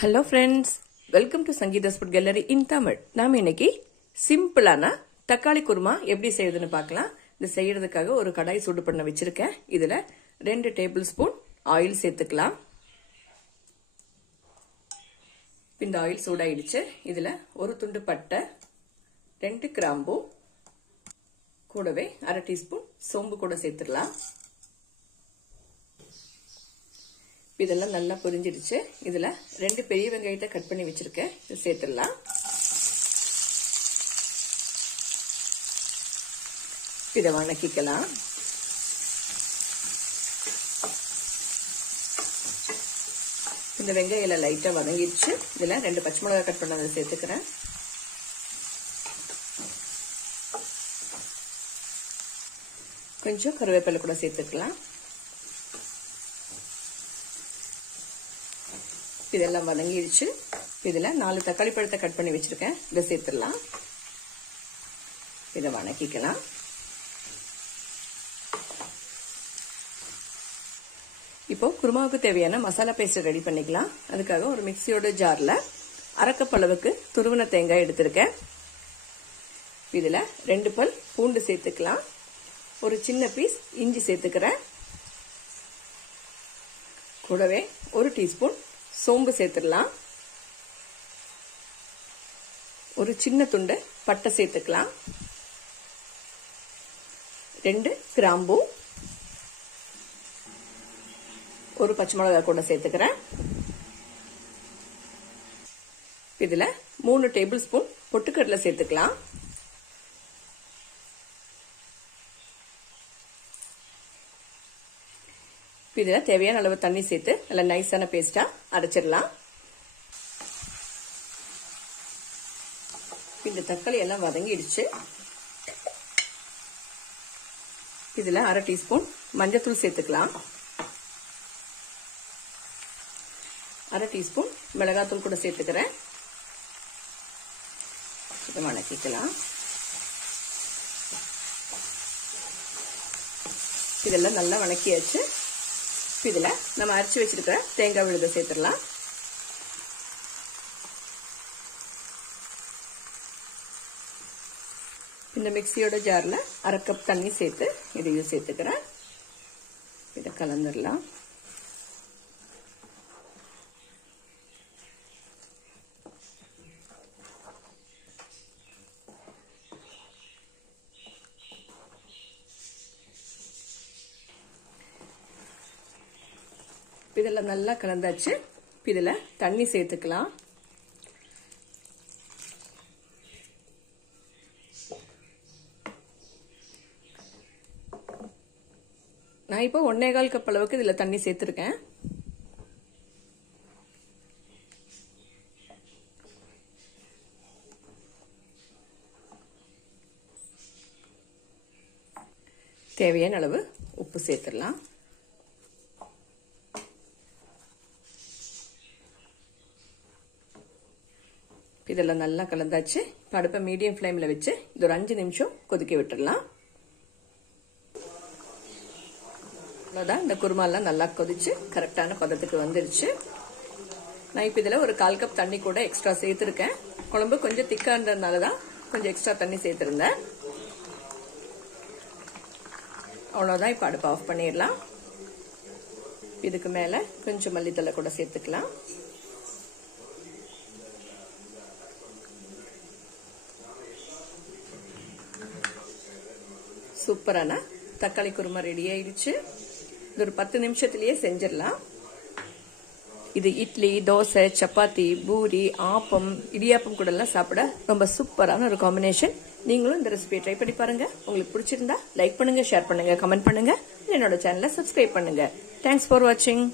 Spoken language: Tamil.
Hello friends, welcome to Sangeeta's Food Gallery in Tamil. நாம இன்னைக்கு சிம்பிளான தக்காளி குருமா எப்படி செய்யறதுன்னு பார்க்கலாம். இது செய்யறதுக்காக ஒரு கடாய் சூடு பண்ண வச்சிருக்கேன். இதுல 2 டேபிள் ஸ்பூன் ஆயில் சேர்த்துக்கலாம். இந்த ஆயில் சூடாயிடுச்சு. இதுல ஒரு துண்டு பட்டை, 2 கிராம்பு, கூடவே 1/2 டீஸ்பூன் சோம்பு கூட சேர்த்துக்கலாம். இதெல்லாம் நல்லா பொரிஞ்சிடுச்சு. இதுல 2 பெரிய வெங்காயத்தை கட் பண்ணி வச்சிருக்கேன். இது சேர்த்துடலாம். இதை வணக்கிக்கலாம். இந்த வெங்காயம் லைட்டா வதங்கிடுச்சு. இதுல 2 பச்சை மிளகாய் கட் பண்ணதை சேர்த்துக்கிறேன். கொஞ்சம் கருவேப்பிலை கூட சேர்த்துக்கலாம். இதெல்லாம் வதங்கிடுச்சு. இதுல 4 தக்காளி பழத்தை கட் பண்ணி வச்சிருக்கேன். இதை சேர்த்துடலாம். இதை வணக்கிக்கலாம். இப்போ குருமாவுக்கு தேவையான மசாலா பேஸ்ட் ரெடி பண்ணிக்கலாம். அதுக்காக ஒரு மிக்சியோட ஜார்ல 1/2 கப் அளவுக்கு துருவன தேங்காய் எடுத்திருக்கேன். இதுல 2 பல் பூண்டு சேர்த்துக்கலாம். ஒரு சின்ன பீஸ் இஞ்சி சேர்த்துக்கிறேன். கூடவே 1 டீஸ்பூன் சோம்பு சேர்த்துடலாம். ஒரு சின்ன துண்டு பட்டை சேர்த்துக்கலாம். 2 கிராம்பு, ஒரு பச்சை மிளகாய் கூட சேர்த்துக்கிறேன். இதுல 3 டேபிள் ஸ்பூன் பொட்டுக்கடலை சேர்த்துக்கலாம். இதுல தேவையான அளவு தண்ணி சேர்த்து நல்ல நைஸான பேஸ்டா அரைச்சிடலாம். இந்த தக்காளி எல்லாம் வதங்கிடுச்சு. இதுல 1/2 டீஸ்பூன் மஞ்சத்தூள் சேர்த்துக்கலாம். 1/2 டீஸ்பூன் மிளகாத்தூள் கூட சேர்த்துக்கிறேன். இதை வணக்கிக்கலாம். இதெல்லாம் நல்லா வணக்கியாச்சு. இதுல நம்ம அரைச்சு வச்சிருக்கிற தேங்காய் விழுதை சேர்த்துடலாம். இந்த மிக்சியோட ஜார்ல 1/2 கப் தண்ணி சேர்த்து இதையும் சேர்த்துக்கிறேன். இதை கலந்துடலாம். இதெல்லாம் நல்லா கலந்தாச்சு. இதுல தண்ணி சேர்த்துக்கலாம். நான் இப்போ 1/4 கப் அளவுக்கு இதுல தண்ணி சேர்த்திருக்கேன். தேவையான அளவு உப்பு சேர்த்துடலாம். இதெல்லாம் நல்லா கலந்தாச்சு. அடுப்பை மீடியம் ஃப்ளேம்ல வச்சு இது ஒரு 5 நிமிஷம் கொதிக்க விட்டுடலாம். அவ்வளவுதான். இந்த குருமா எல்லாம் நல்லா கொதிச்சு கரெக்டான பதத்துக்கு வந்துருச்சு. நான் இப்ப இதுல ஒரு 1/4 கப் தண்ணி கூட எக்ஸ்ட்ரா சேர்த்திருக்கேன். குழம்பு கொஞ்சம் திக்கா இருந்ததுனாலதான் கொஞ்சம் எக்ஸ்ட்ரா தண்ணி சேர்த்திருந்தேன். அவ்வளவுதான். இப்ப அடுப்பை ஆஃப் பண்ணிடலாம். இதுக்கு மேல கொஞ்சம் மல்லித்தலை கூட சேர்த்துக்கலாம். சூப்பரான தக்காளி குருமா ரெடி ஆயிடுச்சு. இது ஒரு 10 நிமிஷத்திலேயே செஞ்சிடலாம். இது இட்லி, தோசை, சப்பாத்தி, பூரி, ஆப்பம், இடியாப்பம் கூட எல்லாம் சாப்பிட ரொம்ப சூப்பரான ஒரு காம்பினேஷன். நீங்களும் இந்த ரெசிபியை ட்ரை பண்ணி பாருங்க. உங்களுக்கு பிடிச்சிருந்தா லைக் பண்ணுங்க, ஷேர் பண்ணுங்க, கமெண்ட் பண்ணுங்க. என்னோட சேனலை சப்ஸ்கிரைப் பண்ணுங்க. தேங்க்ஸ் ஃபார் வாட்சிங்.